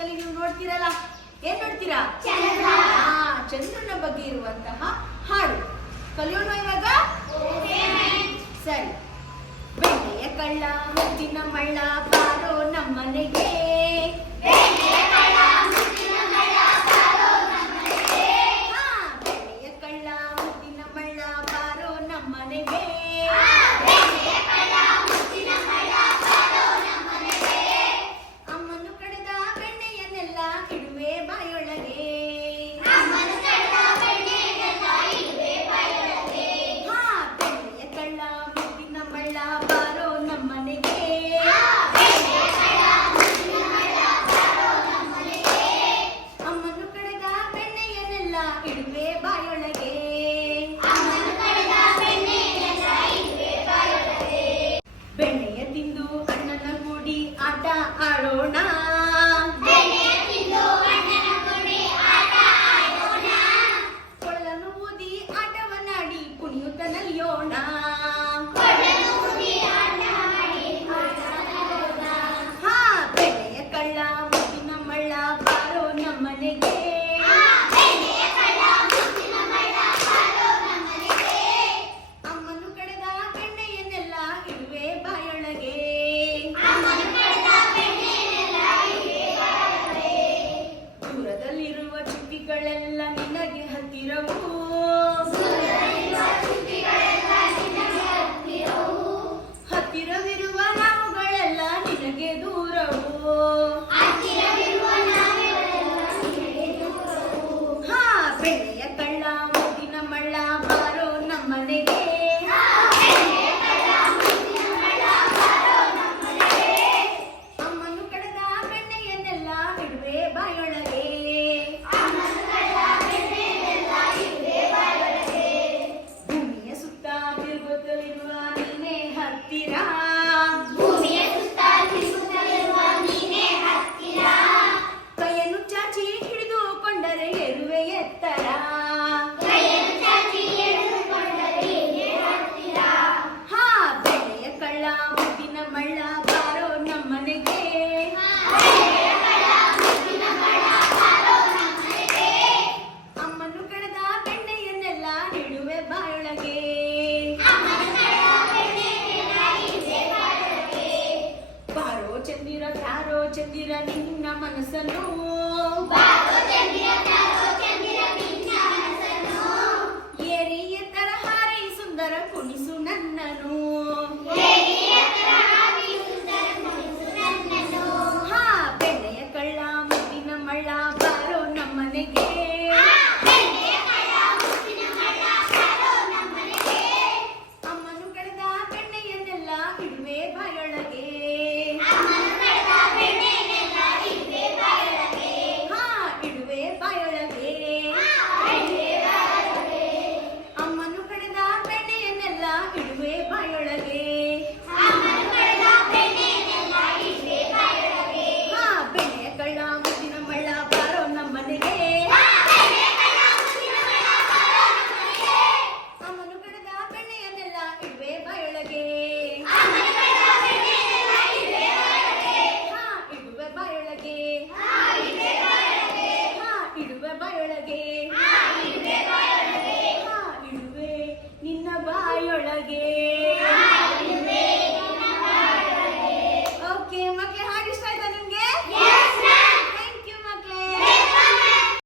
Actually ನೀವು ನೋಡ್ತೀರಲ್ಲ? ಏನ್ ನೋಡ್ತೀರಾ? ಚಂದ್ರನ ಬಗ್ಗೆ ಇರುವಂತಹ ಹಾಡು. ಕಲಿಯೋಣ ಇವಾಗ? ಸರಿ. ಬೆಣ್ಣೆಯ ಕಳ್ಳ, ಮುದ್ದಿನ ಮಳ್ಳ, ಬಾರೋ ನಮ್ಮನೆಗೆ ಬೆಣ್ಣೆಯ ಕಳ್ಳ, ಮುದ್ದಿನ ಮಳ್ಳ, ಬಾರೋ ನಮ್ಮನೆಗೆ ಚುಕ್ಕಿಗಳೆಲ್ಲ ನಿನಗೆ ಹತ್ತಿರವು. ಹತ್ತಿರವಿರುವ ನಾವುಗಳೆಲ್ಲ ನಿನಗೆ ದೂರವು. ಹಾ ಬೆಣ್ಣೆಯ ಬಾಳಗೆ ಬಾರೋ ಚಂದಿರ ತಾರೋ ಚಂದಿರ ನಿನ್ನ ಮನಸ್ಸನ್ನು ಬಾರೋ ಚಂದಿರ ಬಾಯೊಳಗೆ ಕಳ್ಳ ಮುದ್ದಿನ ಮಳ್ಳ ಬಾರೋ ನಮ್ಮ ಮನೆಗೆ. ಅಮ್ಮನು ಕಡದ ಬೆಣ್ಣೆಯನ್ನೆಲ್ಲ ಇಡುವೆ ಬಾಯೊಳಗೆ. ಹಾ